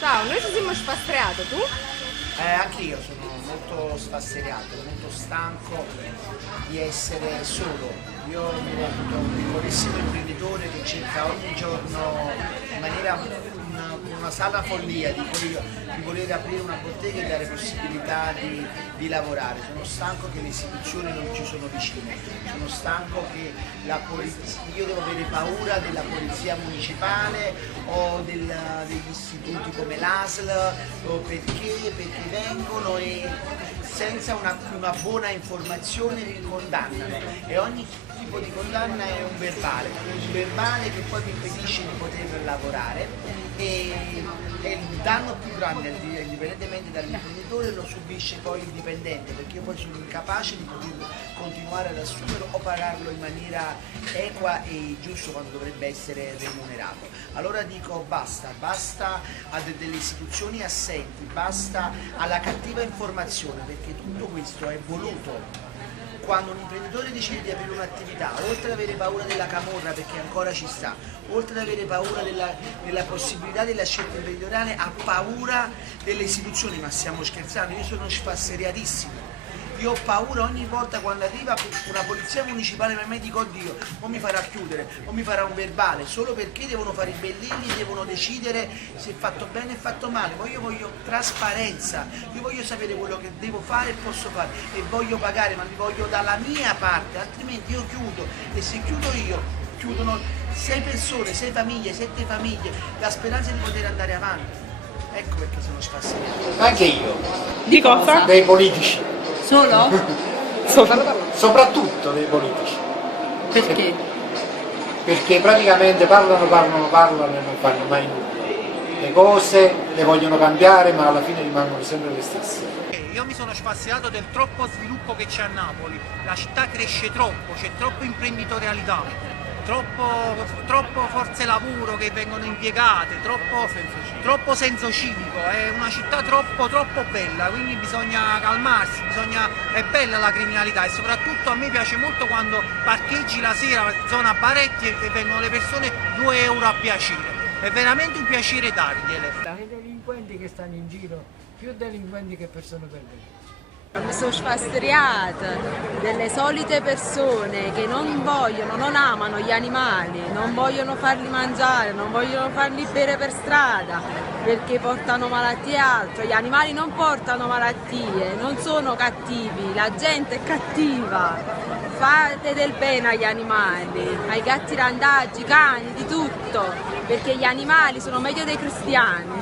Ciao, noi ci siamo spastriato, tu? Anche io sono molto sfasseriato, molto stanco di essere solo. Io mi reputo un piccolissimo imprenditore che cerca ogni giorno in maniera una sana follia di voler aprire una bottega e dare possibilità di lavorare. Sono stanco che le istituzioni non ci sono vicine, sono stanco che io devo avere paura della polizia municipale o degli istituti come l'ASL o perché vengono e senza una buona informazione li condannano e ogni tipo di condanna è un verbale che poi mi impedisce di poter lavorare e il danno più grande, indipendentemente dall'imprenditore, lo subisce poi il dipendente, perché io poi sono incapace di poter continuare ad assumerlo o pagarlo in maniera equa e giusto quando dovrebbe essere remunerato. Allora dico basta a delle istituzioni assenti, basta alla cattiva informazione, perché tutto questo è voluto. Quando un imprenditore decide di aprire un'attività, oltre ad avere paura della camorra perché ancora ci sta, oltre ad avere paura della possibilità della scelta imprenditoriale, ha paura delle istituzioni, ma stiamo scherzando, io sono spasseriatissimo. Io ho paura ogni volta quando arriva una polizia municipale per me dico oddio, o mi farà chiudere, o mi farà un verbale, solo perché devono fare i bellini, devono decidere se è fatto bene o fatto male. Poi io voglio trasparenza, io voglio sapere quello che devo fare e posso fare e voglio pagare, ma mi voglio dalla mia parte, altrimenti io chiudo e se chiudo io, chiudono 6 persone, 6 famiglie, 7 famiglie, la speranza di poter andare avanti. Ecco perché sono spasseriato. Anche io. Di cosa? Dei politici. Solo? Soprattutto dei politici. Perché? Perché praticamente parlano e non fanno mai nulla. Le cose le vogliono cambiare ma alla fine rimangono sempre le stesse. Io mi sono spaziato del troppo sviluppo che c'è a Napoli, la città cresce troppo, c'è troppa imprenditorialità, troppo forze lavoro che vengono impiegate, troppo senso civico, è una città troppo bella, quindi bisogna calmarsi, è bella la criminalità e soprattutto a me piace molto quando parcheggi la sera zona Baretti e vengono le persone 2 euro a piacere, è veramente un piacere dargliele. I delinquenti che stanno in giro, più delinquenti che persone per bene. Mi sono spastriata delle solite persone che non amano gli animali, non vogliono farli mangiare, non vogliono farli bere per strada perché portano malattie e altro. Gli animali non portano malattie, non sono cattivi, la gente è cattiva. Fate del bene agli animali, ai gatti randaggi, cani, di tutto, perché gli animali sono meglio dei cristiani.